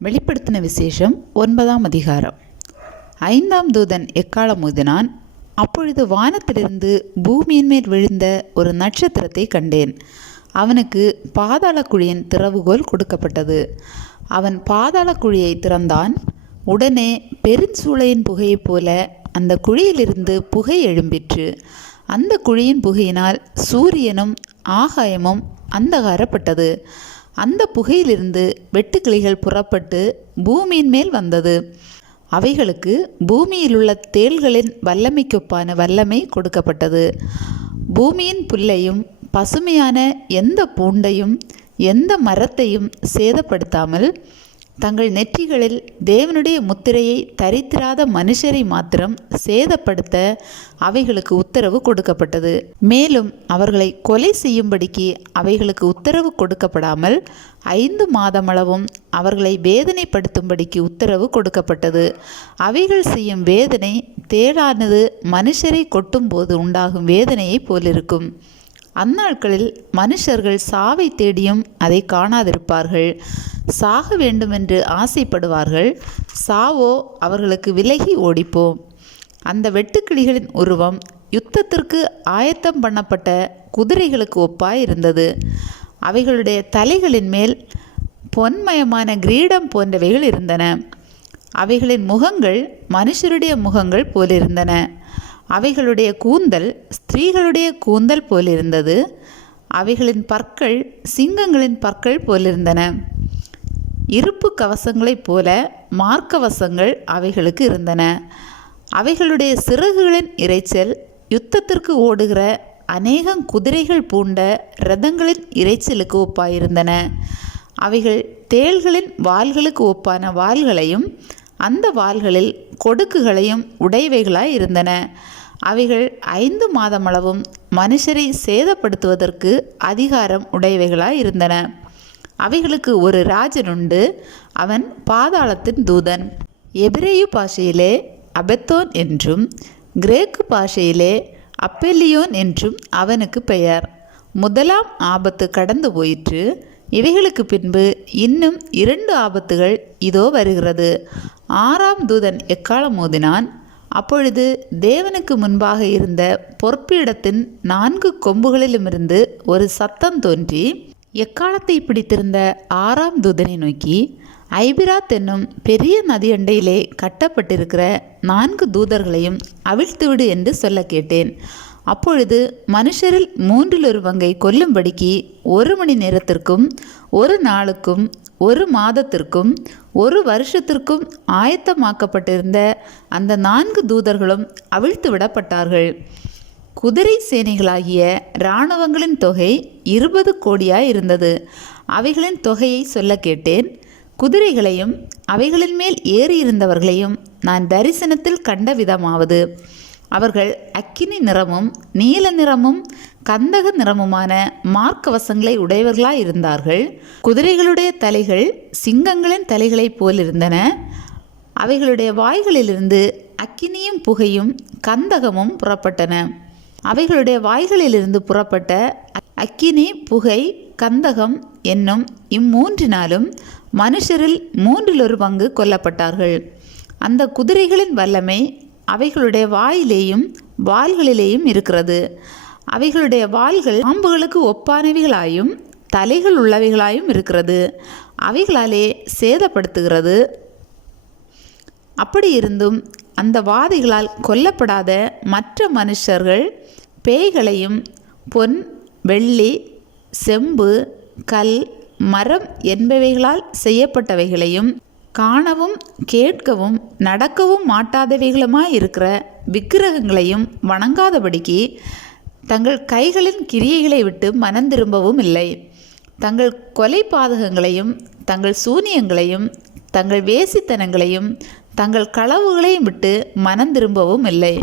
வெளிப்படுத்தின விசேஷம் 9ஆம் அதிகாரம். 5ஆம் தூதன் எக்காளம் ஊதினான். அப்பொழுது வானத்திலிருந்து பூமியின் மேல் விழுந்த ஒரு நட்சத்திரத்தை கண்டேன். அவனுக்கு பாதாள குழியின் திறவுகோல் கொடுக்கப்பட்டது. அவன் பாதாள குழியை திறந்தான். உடனே பெருஞ்சூளையின் புகையைப் போல அந்த குழியிலிருந்து புகை எழும்பிற்று. அந்த குழியின் புகையினால் சூரியனும் ஆகாயமும் அந்தகாரப்பட்டது. அந்த புகையிலிருந்து வெட்டுக்கிளிகள் புறப்பட்டு பூமியின் மேல் வந்தது. அவைகளுக்கு பூமியிலுள்ள தேள்களின் வல்லமைக்கொப்பான வல்லமை கொடுக்கப்பட்டது. பூமியின் புல்லையும் பசுமையான எந்த பூண்டையும் எந்த மரத்தையும் சேதப்படுத்தாமல் தங்கள் நெற்றிகளில் தேவனுடைய முத்திரையை தரித்திராத மனுஷரை மாத்திரம் சேதப்படுத்த அவைகளுக்கு உத்தரவு கொடுக்கப்பட்டது. மேலும் அவர்களை கொலை செய்யும்படிக்கு அவைகளுக்கு உத்தரவு கொடுக்கப்படாமல் 5 மாதமளவும் அவர்களை வேதனைப்படுத்தும்படிக்கு உத்தரவு கொடுக்கப்பட்டது. அவைகள் செய்யும் வேதனை தேளானது மனுஷரை கொட்டும்போது உண்டாகும் வேதனையை போலிருக்கும். அந்நாட்களில் மனுஷர்கள் சாவை தேடியும் அதை காணாதிருப்பார்கள். சாக வேண்டுமென்று ஆசைப்படுவார்கள். சாவோ அவர்களுக்கு விலகி ஓடிப்போம். அந்த வெட்டுக்கிளிகளின் உருவம் யுத்தத்திற்கு ஆயத்தம் பண்ணப்பட்ட குதிரைகளுக்கு ஒப்பாய் இருந்தது. அவைகளுடைய தலைகளின் மேல் பொன்மயமான கிரீடம் போன்றவைகள் இருந்தன. அவைகளின் முகங்கள் மனுஷருடைய முகங்கள் போலிருந்தன. அவைகளுடைய கூந்தல் ஸ்திரீகளுடைய கூந்தல் போலிருந்தது. அவைகளின் பற்கள் சிங்கங்களின் பற்கள் போலிருந்தன. இருப்பு கவசங்களைப் போல மார்க்கவசங்கள் அவைகளுக்கு இருந்தன. அவைகளுடைய சிறகுகளின் இரைச்சல் யுத்தத்திற்கு ஓடுகிற அநேகம் குதிரைகள் பூண்ட இரதங்களின் இரைச்சலுக்கு ஒப்பாயிருந்தன. அவைகள் தேள்களின் வாள்களுக்கு ஒப்பான வாள்களையும் அந்த வாள்களில் கொடுக்குகளையும் உடையவைகளாய் இருந்தன. அவைகள் 5 மாதமளவும் மனுஷரை சேதப்படுத்துவதற்கு அதிகாரம் உடையவைகளாய் இருந்தன. அவைகளுக்கு ஒரு ராஜன் உண்டு. அவன் பாதாளத்தின் தூதன். எபிரேயு பாஷையிலே அபெத்தோன் என்றும் கிரேக்கு பாஷையிலே அப்பெல்லியோன் என்றும் அவனுக்கு பெயர். முதலாம் ஆபத்து கடந்து போயிற்று. இவைகளுக்கு பின்பு இன்னும் 2 ஆபத்துகள் இதோ வருகிறது. 6ஆம் தூதன் எக்காளம் ஊதினான். அப்பொழுது தேவனுக்கு முன்பாக இருந்த பொற்பீடத்தின் 4 கொம்புகளிலுமிருந்து ஒரு சத்தம் தோன்றி எக்காலத்தை பிடித்திருந்த 6ஆம் தூதனை நோக்கி, ஐபிராத் என்னும் பெரிய நதியண்டையிலே கட்டப்பட்டிருக்கிற 4 தூதர்களையும் அவிழ்த்துவிடு என்று சொல்ல கேட்டேன். அப்பொழுது மனுஷரில் 1/3 பங்கை கொல்லும்படிக்கு 1 மணி நேரத்திற்கும் 1 நாளுக்கும் 1 மாதத்திற்கும் 1 வருஷத்திற்கும் ஆயத்தமாக்கப்பட்டிருந்த அந்த 4 தூதர்களும் அவிழ்த்து விடப்பட்டார்கள். குதிரை சேனைகளாகிய இராணுவங்களின் தொகை 20 கோடியாய் இருந்தது. அவைகளின் தொகையை சொல்ல கேட்டேன். குதிரைகளையும் அவைகளின் மேல் ஏறியிருந்தவர்களையும் நான் தரிசனத்தில் கண்ட விதமாவது, அவர்கள் அக்கினி நிறமும் நீல நிறமும் கந்தக நிறமுமான மார்க்கவசங்களை உடையவர்களாய் இருந்தார்கள். குதிரைகளுடைய தலைகள் சிங்கங்களின் தலைகளைப் போலிருந்தன. அவைகளுடைய வாய்களிலிருந்து அக்கினியும் புகையும் கந்தகமும் புறப்பட்டன. அவைகளுடைய வாய்களிலிருந்து புறப்பட்ட அக்கினி புகை கந்தகம் என்னும் இம்மூன்றினாலும் மனுஷரில் 1/3 பங்கு கொல்லப்பட்டார்கள். அந்த குதிரைகளின் வல்லமை அவைகளுடைய வாயிலேயும் வாள்களிலேயும் இருக்கிறது. அவைகளுடைய வாள்கள் பாம்புகளுக்கு ஒப்பானவைகளாயும் தலைகள் உள்ளவைகளாயும் இருக்கிறது. அவைகளாலே சேதப்படுத்துகிறது. அப்படி இருந்தும் அந்த வாதைகளால் கொல்லப்படாத மற்ற மனுஷர்கள் பேய்களையும் பொன் வெள்ளி செம்பு கல் மரம் என்பவைகளால் செய்யப்பட்டவைகளையும் காணவும் கேட்கவும் நடக்கவும் மாட்டாதவைகளுமாய் இருக்கிற விக்கிரகங்களையும் வணங்காதபடிக்கு தங்கள் கைகளின் கிரியைகளை விட்டு மனம் திரும்பவும் இல்லை. தங்கள் கொலை பாதகங்களையும் தங்கள் சூனியங்களையும் தங்கள் வேசித்தனங்களையும் தங்கள் களவுகளையும் விட்டு மனம் திரும்பவும் இல்லை.